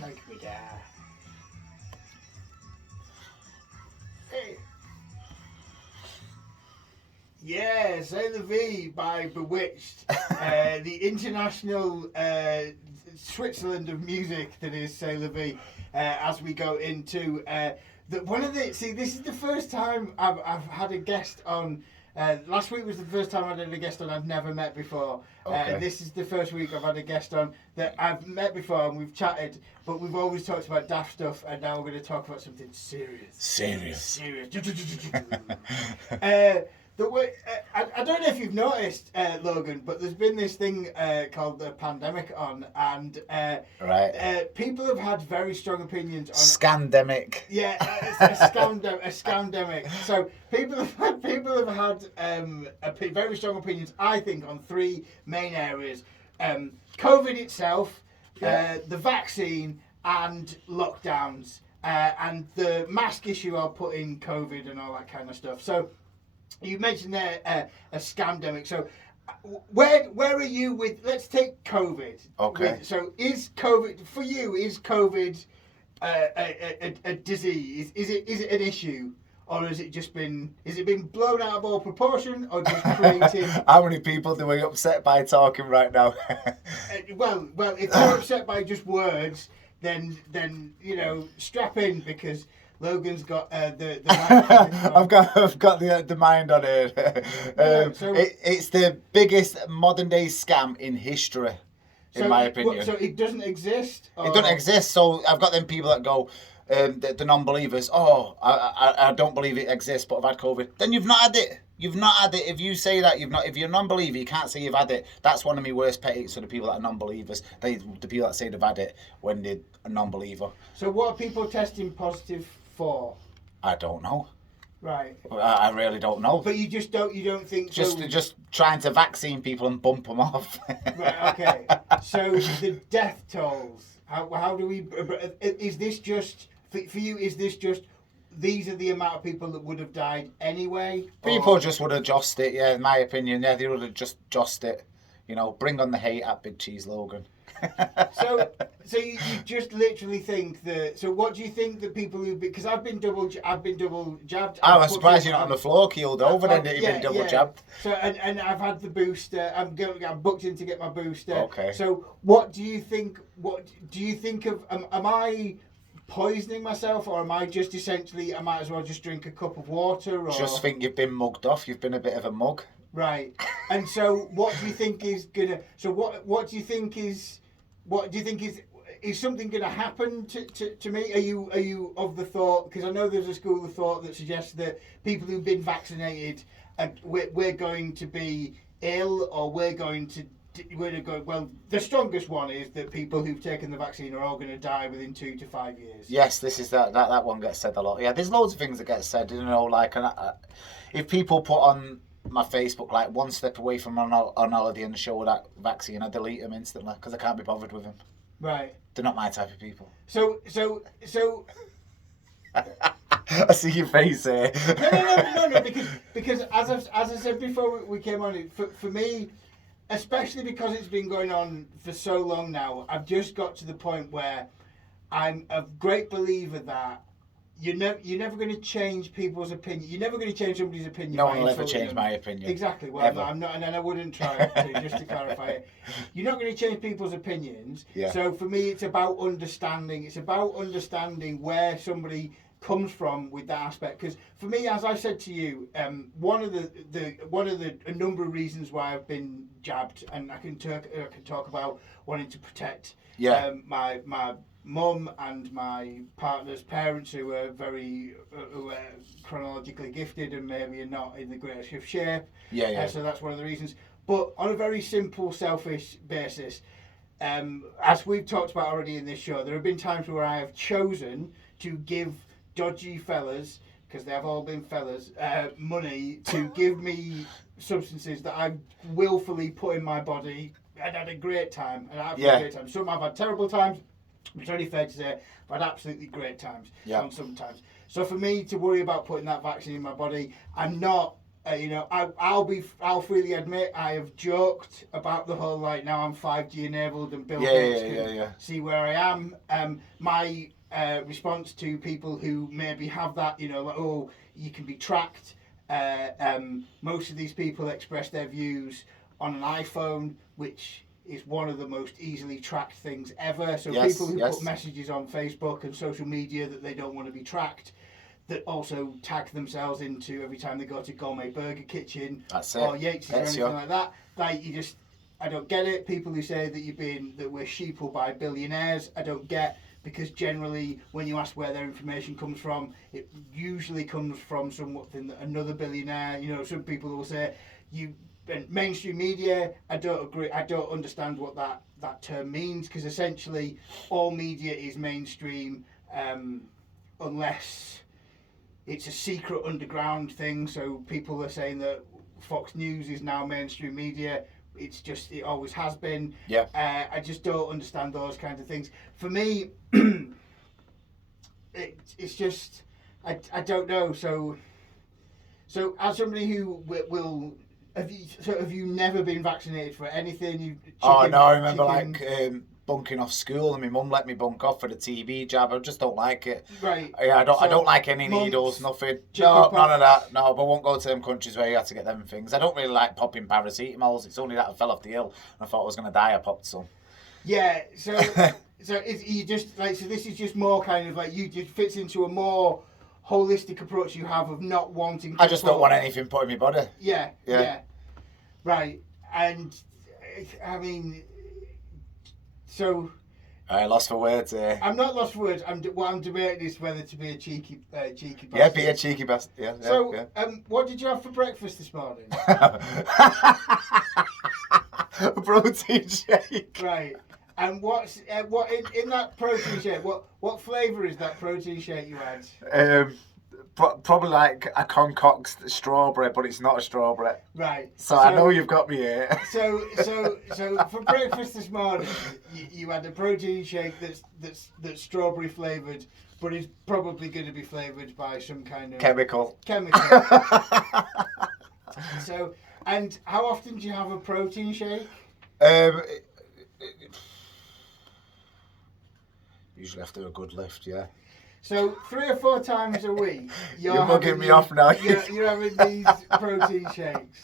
Like me da. Hey. Yeah, Say the V by Bewitched, the international Switzerland of music that is Say the V. As we go into this is the first time I've had a guest on. Last week was the first time I had a guest on I've never met before. Okay. This is the first week I've had a guest on that I've met before and we've chatted, but we've always talked about daft stuff, and now we're going to talk about something serious. Serious. I don't know if you've noticed, Logan, but there's been this thing called the pandemic on, and people have had very strong opinions on Scandemic. Yeah, a scandemic. So people have had very strong opinions, I think, on three main areas: COVID itself, the vaccine, and lockdowns, and the mask issue. I'll put in COVID and all that kind of stuff. So. You mentioned there a scamdemic. So, where are you with? Let's take COVID. Okay. So, is COVID for you? Is COVID a disease? Is it an issue, or has it just been? Is it been blown out of all proportion, or just created? How many people do we upset by talking right now? Well, if you're upset by just words, then strap in because. Logan's got the I've got the mind on it. It's the biggest modern day scam in history, in my opinion. So it doesn't exist? Or? It doesn't exist. So I've got them people that go, the non-believers. Oh, I don't believe it exists, but I've had COVID. Then you've not had it. You've not had it. If you say that you've not, if you're a non-believer, you can't say you've had it. That's one of my worst pet hates for the people that are non-believers. The people that say they've had it when they're a non-believer. So what are people testing positive for? I don't know. Right. I really don't know. But you don't think just trying to vaccine people and bump them off. Right. Okay. So the death tolls. How do we? Is this just for you? Is this just? These are the amount of people that would have died anyway. People just would have jossed it. Yeah, in my opinion. Yeah, they would have just jossed it. Bring on the hate at Big Cheese Logan. So you just literally think that. So what do you think that people who? Because I've been double jabbed. I was surprised you're not on the floor, keeled over. Then you've been double jabbed. So and I've had the booster. I'm booked in to get my booster. Okay. So what do you think? What do you think of? Am I poisoning myself, or am I just essentially? I might as well just drink a cup of water. Or just think you've been mugged off. You've been a bit of a mug. Right. And so what do you think is gonna? So what do you think is? What do you think is something going to happen to me? Are you of the thought? Because I know there's a school of thought that suggests that people who've been vaccinated, we're going to be ill, or we're going to go. Well, the strongest one is that people who've taken the vaccine are all going to die within 2 to 5 years. Yes, this is that one gets said a lot. Yeah, there's loads of things that get said. Like if people put on my Facebook like one step away from on holiday and show that vaccine, I delete them instantly because I can't be bothered with them. Right. They're not my type of people. So. I see your face here. No. Because as I said before we came on, for me, especially because it's been going on for so long now, I've just got to the point where I'm a great believer that. You're never going to change people's opinion. You're never going to change somebody's opinion. No one will ever change my opinion. Exactly. Well, no, I'm not, and I wouldn't try to, just to clarify it. You're not going to change people's opinions. Yeah. So for me, it's about understanding. It's about understanding where somebody comes from with that aspect. Because for me, as I said to you, one of a number of reasons why I've been jabbed, and I can talk about wanting to protect my mum and my partner's parents, who are very chronologically gifted and maybe are not in the greatest of shape. So that's one of the reasons. But on a very simple, selfish basis, as we've talked about already in this show, there have been times where I have chosen to give dodgy fellas, because they have all been fellas, money to give me substances that I've willfully put in my body and had a great time. Great time. Some I've had terrible times. It's only fair to say I've had absolutely great times on sometimes. So for me to worry about putting that vaccine in my body, I'm not You know, I'll freely admit I have joked about the whole like now I'm 5G enabled and Bill Gates can see where I am. My response to people who maybe have that, you know, like, oh, you can be tracked. Most of these people express their views on an iPhone, which is one of the most easily tracked things ever. So people who put messages on Facebook and social media that they don't want to be tracked, that also tag themselves into every time they go to Gourmet Burger Kitchen or Yates' or anything like that. Like, I don't get it. People who say that we're sheeple by billionaires, I don't get, because generally when you ask where their information comes from, it usually comes from another billionaire. You know, some people will say mainstream media. I don't agree. I don't understand what that term means, because essentially all media is mainstream, unless it's a secret underground thing. So people are saying that Fox News is now mainstream media. It always has been. Yeah. I just don't understand those kinds of things. For me, it's just I don't know. So as somebody who will. Have you never been vaccinated for anything? I remember bunking off school, and my mum let me bunk off for the TB jab. I just don't like it. Right. Yeah, I don't like any needles, nothing. No, none of that. No, but I won't go to them countries where you have to get them things. I don't really like popping paracetamols. It's only that I fell off the hill and I thought I was going to die. I popped some. Yeah. So you just like, so this is just more kind of like, you just fits into a more holistic approach you have of not wanting to. I just don't want anything put in my body. Yeah. Right. And I mean, so I lost for words here. I'm not lost for words. What I'm debating is whether to be a cheeky bastard. Yeah, be a cheeky bastard. Yeah. So, what did you have for breakfast this morning? A protein shake. Right. And what in that protein shake? What flavour is that protein shake you had? Probably like a concocted strawberry, but it's not a strawberry. Right. So I know you've got me here. So for breakfast this morning, you had a protein shake that's strawberry flavoured, but is probably going to be flavoured by some kind of chemical. So, and how often do you have a protein shake? Usually after a good lift, yeah. So 3 or 4 times a week, you're bugging me off now. You're having these protein shakes,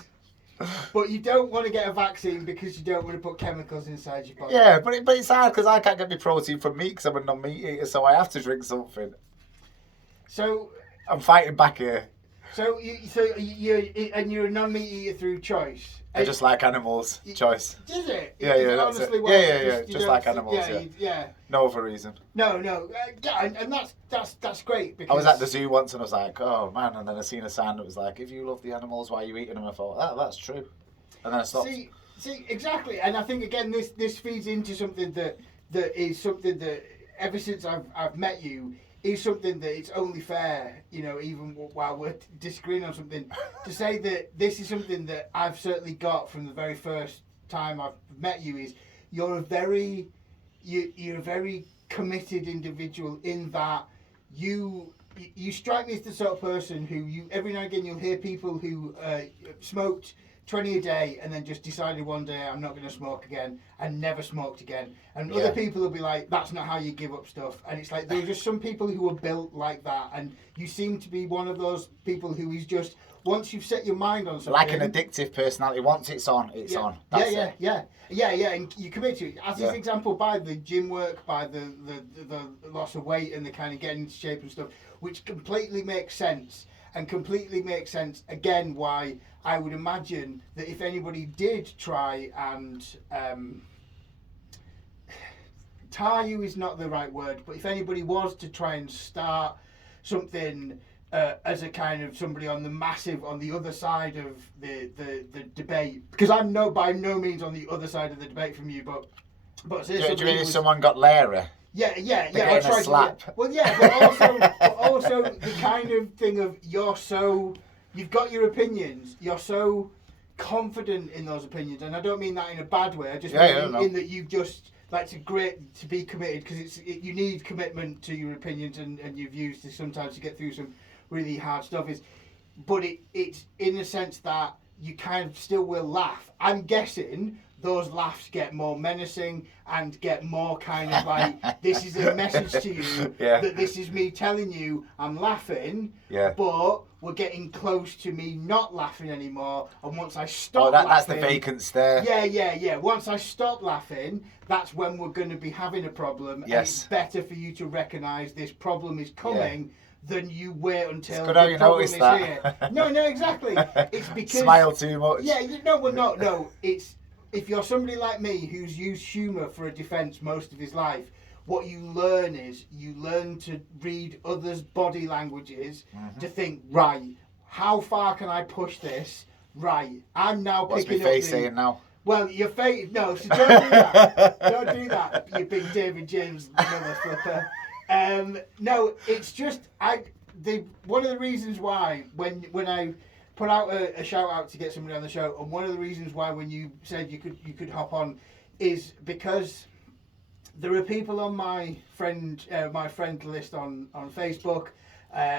but you don't want to get a vaccine because you don't want to put chemicals inside your body. Yeah, but it's hard because I can't get my protein from meat because I'm a non-meat eater, so I have to drink something. So I'm fighting back here. So you're a non-meat eater through choice. I just like animals. Choice. Is it? Yeah, that's it. Yeah. Just like animals. Yeah. No other reason. No. Yeah, and that's great. Because I was at the zoo once and I was like, oh man, and then I seen a sign that was like, if you love the animals, why are you eating them? I thought, that's true. And then I stopped. See, exactly. And I think again, this feeds into something that is something that ever since I've met you, is something that it's only fair, you know, even while we're disagreeing on something, to say that this is something that I've certainly got from the very first time I've met you, is you're a very committed individual, in that you strike me as the sort of person who every now and again you'll hear people who smoked 20 a day and then just decided one day, I'm not going to smoke again, and never smoked again. And other people will be like, that's not how you give up stuff. And it's like, there are just some people who are built like that. And you seem to be one of those people who is just, once you've set your mind on something. Like an addictive personality. Once it's on, it's on. That's it. Yeah. And you commit to it. As this example, by the gym work, by the loss of weight and the kind of getting into shape and stuff, which completely makes sense. And completely makes sense, again, why I would imagine that if anybody did try and tar you is not the right word, but if anybody was to try and start something as a kind of somebody on the other side of the debate, because I'm by no means on the other side of the debate from you, but do you mean if someone got Lara? Yeah. I tried a slap. But also the kind of thing of you've got your opinions, you're so confident in those opinions, and I don't mean that in a bad way. I just mean in that you just like to be committed, because you need commitment to your opinions and your views to sometimes to get through some really hard stuff. Is but it's in the sense that you kind of still will laugh. I'm guessing those laughs get more menacing and get more kind of like, this is a message to you that this is me telling you I'm laughing, but we're getting close to me not laughing anymore. And once I stop laughing... that's the vacant stare. Yeah. Once I stop laughing, that's when we're going to be having a problem. And it's better for you to recognise this problem is coming than you wait until the problem is here. No, exactly. It's because... Smile too much. Yeah, no. It's... If you're somebody like me who's used humour for a defence most of his life, what you learn is you learn to read others' body languages to think, right, how far can I push this? Right, I'm now picking up... What's my face saying now? Well, your face... No, so don't do that. Don't do that, you big David James mother flipper. No, it's just... one of the reasons why, when I... put out a shout out to get somebody on the show, and one of the reasons why when you said you could hop on is because there are people on my friend list on Facebook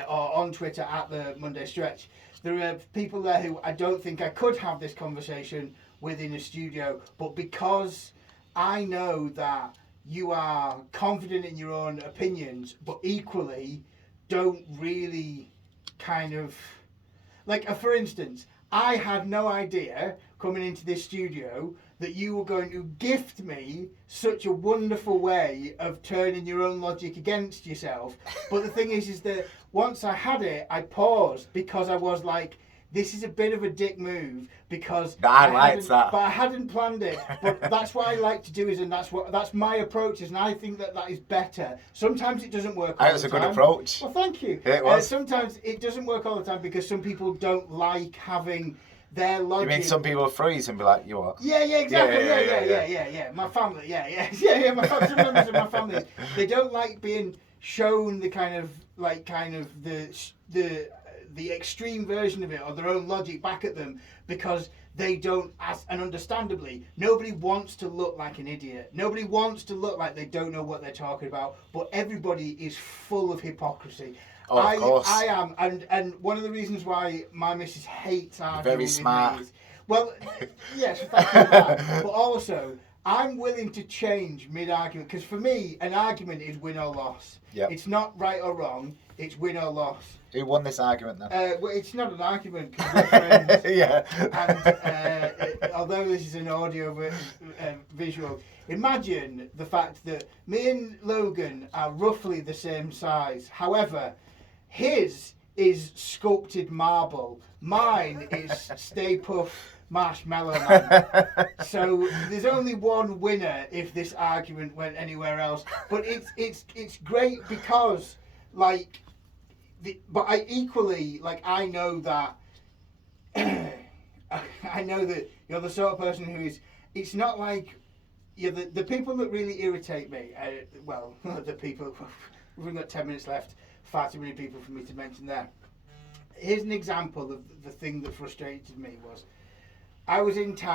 or on Twitter at the Monday Stretch. There are people there who I don't think I could have this conversation with in a studio, but because I know that you are confident in your own opinions, but equally don't really kind of... Like, for instance, I had no idea coming into this studio that you were going to gift me such a wonderful way of turning your own logic against yourself. But the thing is that once I had it, I paused because I was like, this is a bit of a dick move because but I hadn't planned it. But that's what I like to do and that's my approach and I think that is better. Sometimes it doesn't work all the time. That's a good approach. Well, thank you. It was. Sometimes it doesn't work all the time because some people don't like having their logic. You mean some people freeze and be like, you what? Yeah, exactly. Yeah. My family, yeah. Some members of my family, they don't like being shown the kind of the extreme version of it or their own logic back at them because they don't and understandably nobody wants to look like an idiot, nobody wants to look like they don't know what they're talking about, but everybody is full of hypocrisy. Of course. I am, and one of the reasons why my missus hates arguing very smart with me is, well, yes, thank you for that, but also I'm willing to change mid-argument because for me an argument is win or loss. It's not right or wrong, it's win or loss. Who won this argument then? Well, it's not an argument because we're friends. And although this is an audio visual, imagine the fact that me and Logan are roughly the same size. However, his is sculpted marble. Mine is Stay Puft Marshmallow Man. So there's only one winner if this argument went anywhere else. But it's great because like. But I equally, I know that you're the sort of person who is, it's not like, the people that really irritate me, the people, we've only got 10 minutes left, far too many people for me to mention there. Here's an example of the thing that frustrated me was, I was in town